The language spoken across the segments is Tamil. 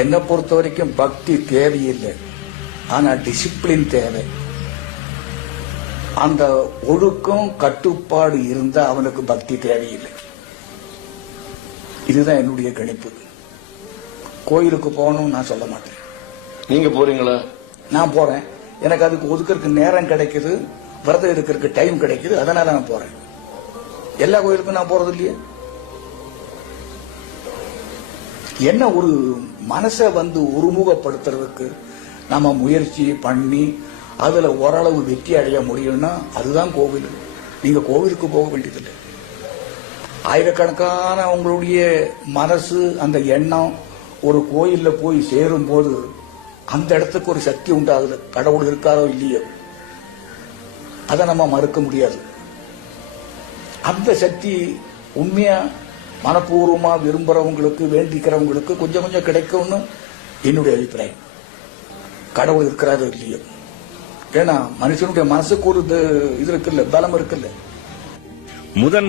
என்னை பொறுத்த வரைக்கும் பக்தி தேவையில்லை, ஆனா டிசிப்ளின் தேவை. அந்த ஒழுக்கம் கட்டுப்பாடு இருந்தா அவனுக்கு பக்தி தேவையில்லை. இதுதான் என்னுடைய கணிப்பு. கோயிலுக்கு போகணும்னு நான் சொல்ல மாட்டேன். நீங்க போறீங்களா? நான் போறேன். எனக்கு அதுக்கு ஒதுக்கிறதுக்கு நேரம் கிடைக்குது, விரதம் எடுக்கிறதுக்கு டைம் கிடைக்குது, அதனால நான் போறேன். எல்லா கோயிலுக்கும் நான் போறது இல்லையே. என்ன ஒரு மனசை ஒருமுகப்படுத்துறதுக்கு நம்ம முயற்சி பண்ணி அதுல ஓரளவு வெற்றி அடைய முடியும்னா அதுதான் கோவில். நீங்க கோவிலுக்கு போக வேண்டியதில்லை. ஆயிரக்கணக்கான உங்களுடைய மனசு அந்த எண்ணம் ஒரு கோயில்ல போய் சேரும் போது அந்த இடத்துக்கு ஒரு சக்தி உண்டாகுது. கடவுள் இருக்காரோ இல்லையோ அதை நம்ம மறுக்க முடியாது. அந்த சக்தி உண்மையா மனப்பூர்வமா விரும்புறவங்களுக்கு, வேண்டிக்கிறவங்களுக்கு கொஞ்சம் கொஞ்சம் கிடைக்கும்னு என்னுடைய அபிப்பிராயம். கடவுள் இருக்கிறாரோ இல்லையோ, ஏன்னா மனுஷனுடைய மனசுக்கு ஒரு இது இருக்குல்ல, பலம் இருக்குல்ல.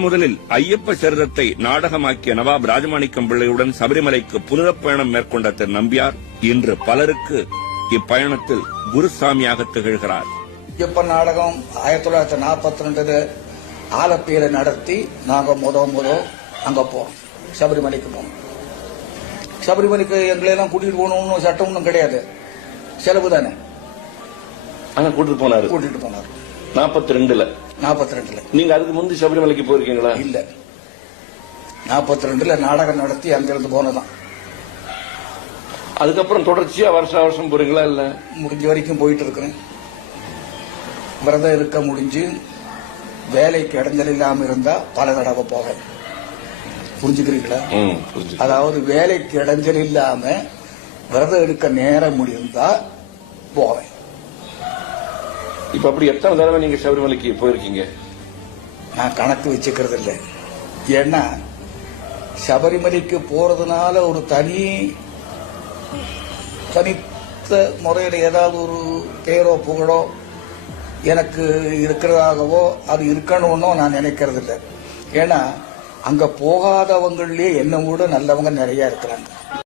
முதலில் ஐயப்ப சரிதத்தை நாடகமாக்கிய நவாப் ராஜமாணிக்கம் பிள்ளையுடன் சபரிமலைக்கு புனித பயணம் மேற்கொண்ட திரு நம்பியார் இன்று பலருக்கு இப்பயணத்தில் குருசாமியாக திகழ்கிறார். ஐயப்ப நாடகம் 1942 ஆலப்பியில நடத்தி நாங்க முத அங்க போறோம், சபரிமலைக்கு போனோம். சபரிமலைக்கு எங்களெல்லாம் கூட்டிட்டு போகணும்னு சட்டம் ஒன்றும் கிடையாது, செலவு தானே. ஆனா கூட்டிட்டு போனாரு 42ல. நீங்க அதுக்கு முந்தி சபரிமலைக்கு போயிருக்கீங்களா? இல்ல, 42ல நாடகம் நடத்தி அங்கிருந்து போனதான். அதுக்கப்புறம் தொடர்ச்சியா வருஷம் போறீங்களா? இல்ல, முடிஞ்ச வரைக்கும் போயிட்டு இருக்கிறேன். விரதம் இருக்க முடிஞ்சு வேலைக்கு இடைஞ்சல் இல்லாம இருந்தா பல தடவை போவேன். புரிஞ்சுக்கிறீங்களா? அதாவது வேலைக்கு இடைஞ்சல் இல்லாம விரதம் எடுக்க நேரம் முடிந்தா போவேன். இப்ப அப்படி எத்தனை தடவை நீங்க சபரிமலைக்கு போயிருக்கீங்க? நான் கணக்கு வச்சுக்கிறது இல்லை. ஏன்னா சபரிமலைக்கு போறதுனால ஒரு தனித்த முறையில் ஏதாவது ஒரு பேரோ புகழோ எனக்கு இருக்கிறதாகவோ அது இருக்கணும்னோ நான் நினைக்கிறது இல்லை. ஏன்னா அங்க போகாதவங்களே என்னை விட நல்லவங்க நிறைய இருக்கிறாங்க.